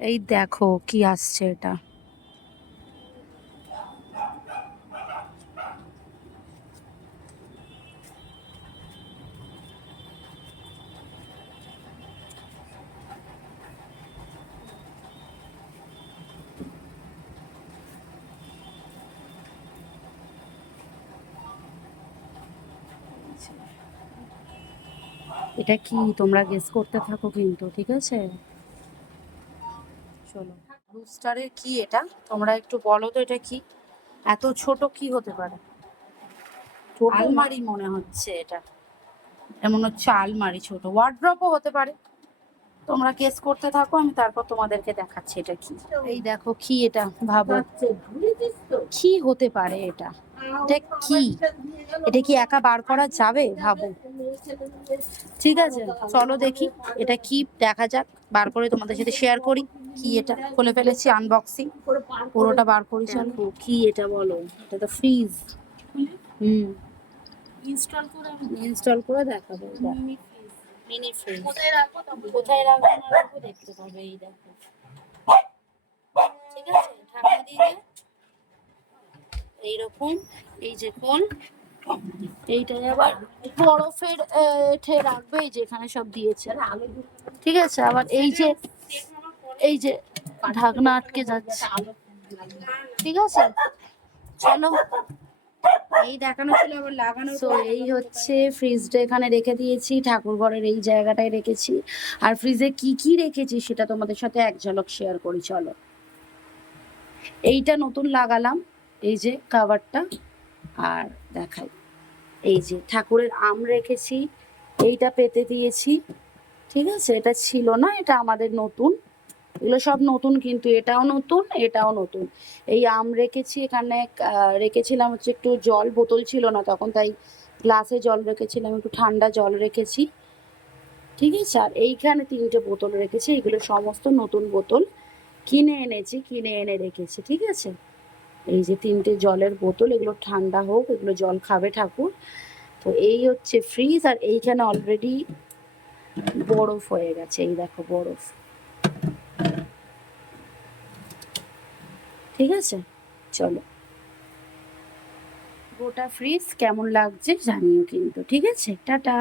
এই দেখো কি আসছে এটা। এটা কি তোমরা গেস করতে থাকো কিন্তু, ঠিক আছে? চলো, রুস্টারের কি এটা তোমরা একটু বলো তো, এটা কি এত ছোট কি হতে পারে? আলমারি মনে হচ্ছে এটা, এমন হচ্ছে আলমারি, ছোট ওয়ার্ড্রপও হতে পারে। তোমরা গেস করতে থাকো, আমি তারপর তোমাদেরকে দেখাচ্ছি এটা কি। এই দেখো কি এটা, ভাবো কি হতে পারে এটা। এটা কি, এটা কি একা বার করা যাবে ভাবো? ঠিক আছে, চলো দেখি এটা কি, দেখা যাক, বার করে তোমাদের সাথে শেয়ার করি। কি এটা, খুলে ফেলেছি, আনবক্সিং পুরোটা বার করি। চলো কি এটা বলো, এটা তো ফ্রিজ। হুম, ইনস্টল করে দেখাবো। মিনি ফ্রিজ কোথায় রাখবো না রাখবো দেখতে পাবে। এই দেখো, ঠিক আছে, ঢাকা দিয়ে এইরকম, এই যে কোন এইটাই আবার বরফের রাখবে, এই যে এখানে সব দিয়েছে, ঠিক আছে। আবার এই যে ঢাকনা আটকে যাচ্ছে, ঠিক আছে। চলো, এই দেখানো ছিল, আবার লাগানো। তো এই হচ্ছে ফ্রিজটা এখানে রেখে দিয়েছি, ঠাকুর ঘরের এই জায়গাটায় রেখেছি। আর ফ্রিজে কি কি রেখেছি সেটা তোমাদের সাথে এক ঝলক শেয়ার করি। চলো, এইটা নতুন লাগালাম, এই যে কাভারটা। আর দেখাই, এই যে ঠাকুরের আম রেখেছি, এইটা পেতে দিয়েছি, ঠিক আছে। এটা ছিল না, এটা আমাদের নতুন, এগুলো সব নতুন, কিন্তু এটাও নতুন, এটাও নতুন। এই আম রেখেছি এখানে, রেখেছিলাম হচ্ছে একটু জল, বোতল ছিল না তখন, তাই গ্লাসে জল রেখেছিলাম, একটু ঠান্ডা জল রেখেছি, ঠিক আছে। আর এইখানে 3টে বোতল রেখেছি, এগুলো সমস্ত নতুন বোতল, কিনে এনেছি, কিনে এনে রেখেছি, ঠিক আছে। এই যে 3টে জলের বোতল, এগুলো ঠান্ডা হোক, এগুলো জল খাবে ঠাকুর। তো এই হচ্ছে ফ্রিজ, আর এইখানে অলরেডি বরফ হয়ে গেছে, এই দেখো বরফ, ঠিক আছে। চলো, গোটা ফ্রিজ কেমন লাগছে জানিও কিন্তু, ঠিক আছে। টাটা।